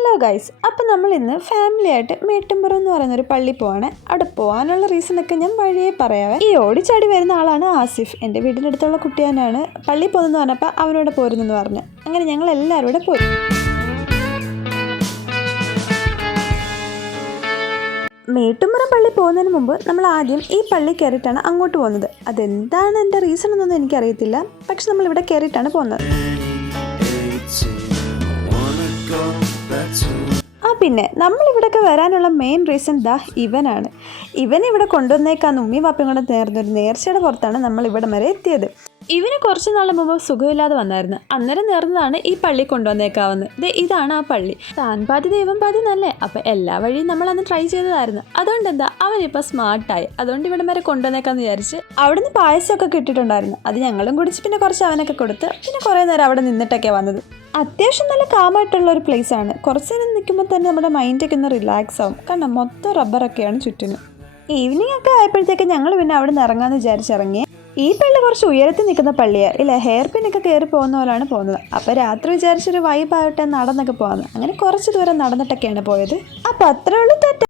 Hello guys, അപ്പോൾ നമ്മൾ ഇന്ന് ഫാമിലി ആയിട്ട് മേട്ടുംപുറം എന്ന് പറയുന്നൊരു പള്ളി പോവാണ്. അവിടെ പോകാനുള്ള റീസണൊക്കെ ഞാൻ വഴിയേ പറയാവേ. ഈ ഓടിച്ചാടി വരുന്ന ആളാണ് ആസിഫ്. എൻ്റെ വീടിൻ്റെ അടുത്തുള്ള കുട്ടിയാനാണ്. പള്ളി പോകുന്നെന്ന് പറഞ്ഞപ്പോൾ അവനോട് പോരുന്നെന്ന് പറഞ്ഞു. അങ്ങനെ ഞങ്ങൾ എല്ലാവരും കൂടെ പോയി. മേട്ടുംപുറം പള്ളി പോകുന്നതിന് മുമ്പ് നമ്മൾ ആദ്യം ഈ പള്ളി കയറിയിട്ടാണ് അങ്ങോട്ട് പോകുന്നത്. അതെന്താണ് എൻ്റെ റീസൺ എന്നൊന്നും എനിക്കറിയത്തില്ല, പക്ഷെ നമ്മളിവിടെ കയറിയിട്ടാണ് പോകുന്നത്. പിന്നെ നമ്മളിവിടെയൊക്കെ വരാനുള്ള മെയിൻ റീസൺ ഇവനാണ്. ഇവനിവിടെ കൊണ്ടുവന്നേക്കാന്ന് ഉമ്മി പാപ്പയും കൂടെ നേർന്നൊരു നേർച്ചയുടെ പുറത്താണ് നമ്മൾ ഇവിടെ വരെ എത്തിയത്. ഇവന് കുറച്ച് നാൾ മുമ്പ് സുഖമില്ലാതെ വന്നായിരുന്നു. അന്നേരം നേർന്നതാണ് ഈ പള്ളി കൊണ്ടുവന്നേക്കാവുന്നത്. ഇതാണ് ആ പള്ളി. താൻ പാതി ദൈവം പാതി നല്ലേ. അപ്പം എല്ലാ വഴിയും നമ്മൾ അന്ന് ട്രൈ ചെയ്തതായിരുന്നു. അതുകൊണ്ട് അവനിപ്പോൾ സ്മാർട്ടായി. അതുകൊണ്ട് ഇവിടെ വരെ കൊണ്ടുവന്നേക്കാന്ന് വിചാരിച്ച് അവിടുന്ന് പായസമൊക്കെ കിട്ടിയിട്ടുണ്ടായിരുന്നു. അത് ഞങ്ങളും കുടിച്ച് പിന്നെ കുറച്ച് അവനൊക്കെ കൊടുത്ത് പിന്നെ കുറേ നേരം അവിടെ നിന്നിട്ടൊക്കെ വന്നത്. അത്യാവശ്യം നല്ല കാമായിട്ടുള്ള ഒരു പ്ലേസ് ആണ്. കുറച്ച് നേരം നിൽക്കുമ്പോൾ തന്നെ നമ്മുടെ മൈൻഡൊക്കെ ഒന്ന് റിലാക്സ് ആവും. കാരണം മൊത്തം റബ്ബറൊക്കെയാണ് ചുറ്റിനും. ഈവനിങ് ഒക്കെ ആയപ്പോഴത്തേക്ക് ഞങ്ങൾ പിന്നെ അവിടെ നിന്ന് ഇറങ്ങാമെന്ന് വിചാരിച്ചിറങ്ങി. ഈ പള്ളി കുറച്ച് ഉയരത്തിൽ നിൽക്കുന്ന പള്ളിയാണ്. ഇല്ല, ഹെയർ പിന്നൊക്കെ കയറി പോകുന്ന പോലെയാണ് പോകുന്നത്. അപ്പോൾ രാത്രി വിചാരിച്ചൊരു വൈബായിട്ട് നടന്നൊക്കെ പോകുന്നത്. അങ്ങനെ കുറച്ച് ദൂരം നടന്നിട്ടൊക്കെയാണ് പോയത്. അപ്പോൾ അത്രേ ഉള്ളൂ.